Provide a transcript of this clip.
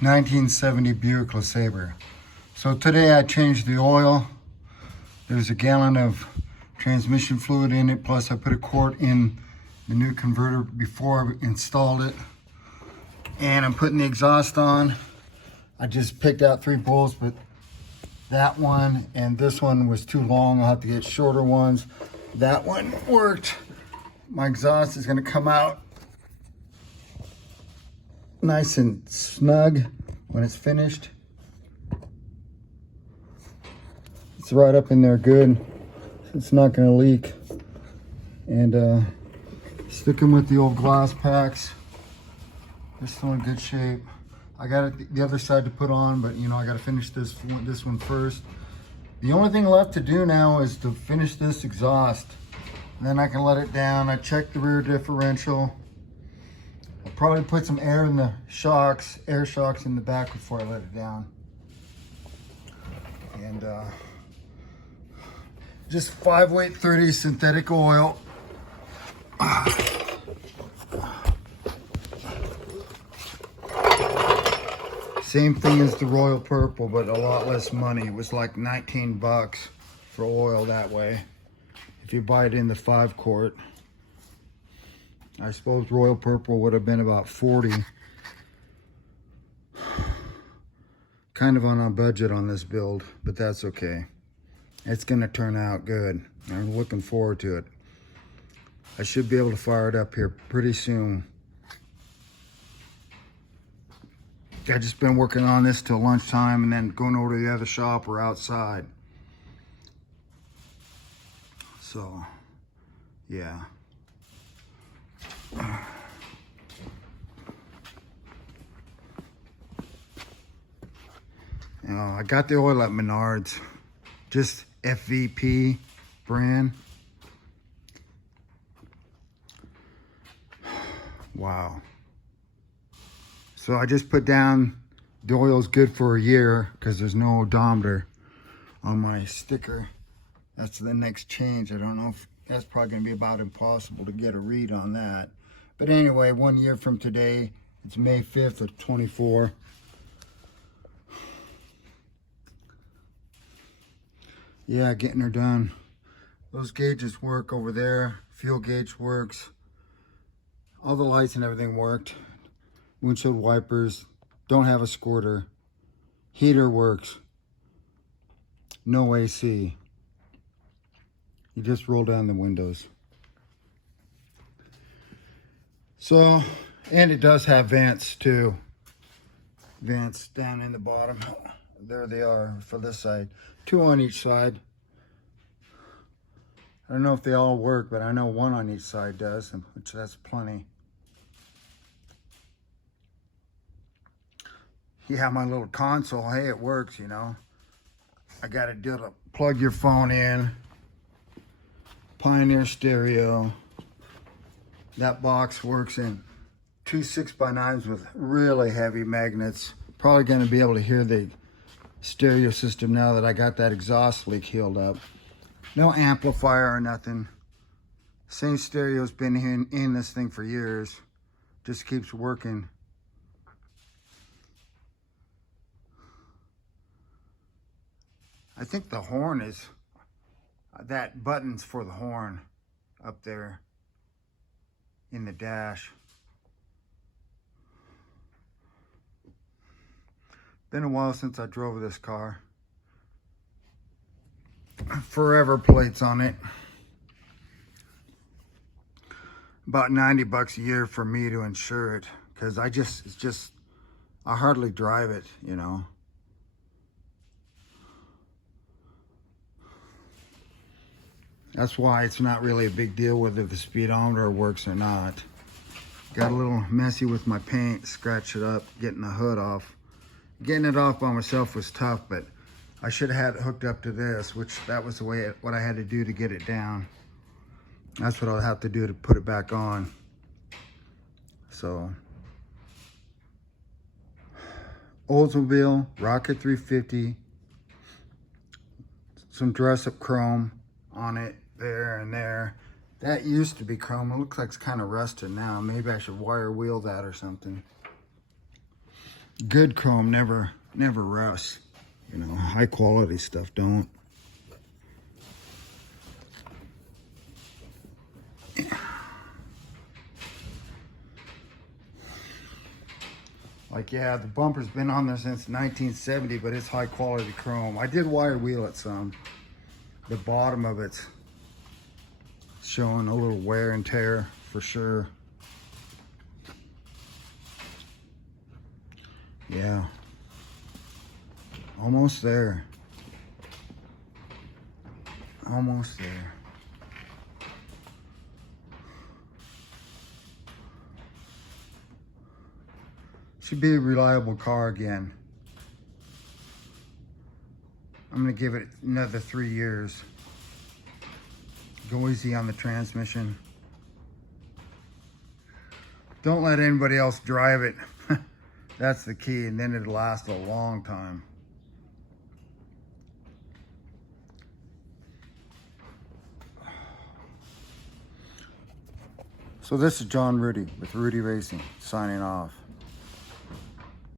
1970 Buick LeSabre. So today I changed the oil. There's a gallon of transmission fluid in it, plus I put a quart in the new converter before I installed it. And I'm putting the exhaust on. I just picked out 3 bolts, but that one and this one was too long. I'll have to get shorter ones. That one worked. My exhaust is gonna come out nice and snug when it's finished. It's right up in there good. It's not gonna leak. And sticking with the old glass packs. They're still in good shape. I got the other side to put on, but you know, I gotta finish this one first. The only thing left to do now is to finish this exhaust. Then I can let it down. I checked the rear differential. I'll probably put some air in the shocks, air shocks in the back before I let it down. And just 5-weight 30 synthetic oil. Same thing as the Royal Purple, but a lot less money. It was like 19 bucks for oil that way. If you buy it in the 5-quart, I suppose Royal Purple would have been about 40. Kind of on a budget on this build, but that's okay. It's gonna turn out good. I'm looking forward to it. I should be able to fire it up here pretty soon. I've just been working on this till lunchtime and then going over to the other shop or outside. So, yeah. You know, I got the oil at Menards, just FVP brand. Wow. So I just put down the oil's good for a year because there's no odometer on my sticker. That's the next change. I don't know if that's probably gonna be about impossible to get a read on that. But anyway, 1 year from today, it's May 5th of 24. Yeah, getting her done. Those gauges work over there. Fuel gauge works. All the lights and everything worked. Windshield wipers don't have a squirter. Heater works. No AC. You just roll down the windows. So, and it does have vents too. Vents down in the bottom. There they are for this side. 2 on each side. I don't know if they all work, but I know 1 on each side does, which that's plenty. Yeah, my little console, hey, it works, you know. I got a deal to plug your phone in. Pioneer stereo. That box works in 2 6x9s with really heavy magnets. Probably gonna be able to hear the stereo system now that I got that exhaust leak healed up. No amplifier or nothing. Same stereo's been in this thing for years. Just keeps working. I think the horn is, that button's for the horn up there in the dash. Been a while since I drove this car. Forever plates on it. About 90 bucks a year for me to insure it, because I hardly drive it, you know. That's why it's not really a big deal whether the speedometer works or not. Got a little messy with my paint, scratched it up, getting the hood off. Getting it off by myself was tough, but I should have had it hooked up to this, which that was the way what I had to do to get it down. That's what I'll have to do to put it back on. So, Oldsmobile, Rocket 350, some dress-up chrome on it there and there. That used to be chrome. It looks like it's kind of rusted now. Maybe I should wire wheel that or something. Good chrome never rusts. You know, high quality stuff don't. Like, yeah, the bumper's been on there since 1970, but it's high quality chrome. I did wire wheel it some. The bottom of it's showing a little wear and tear for sure. Yeah. Almost there. Almost there. Should be a reliable car again. I'm gonna give it another 3 years. Go easy on the transmission. Don't let anybody else drive it. That's the key, and then it'll last a long time. So this is John Rudy with Rudy Racing, signing off.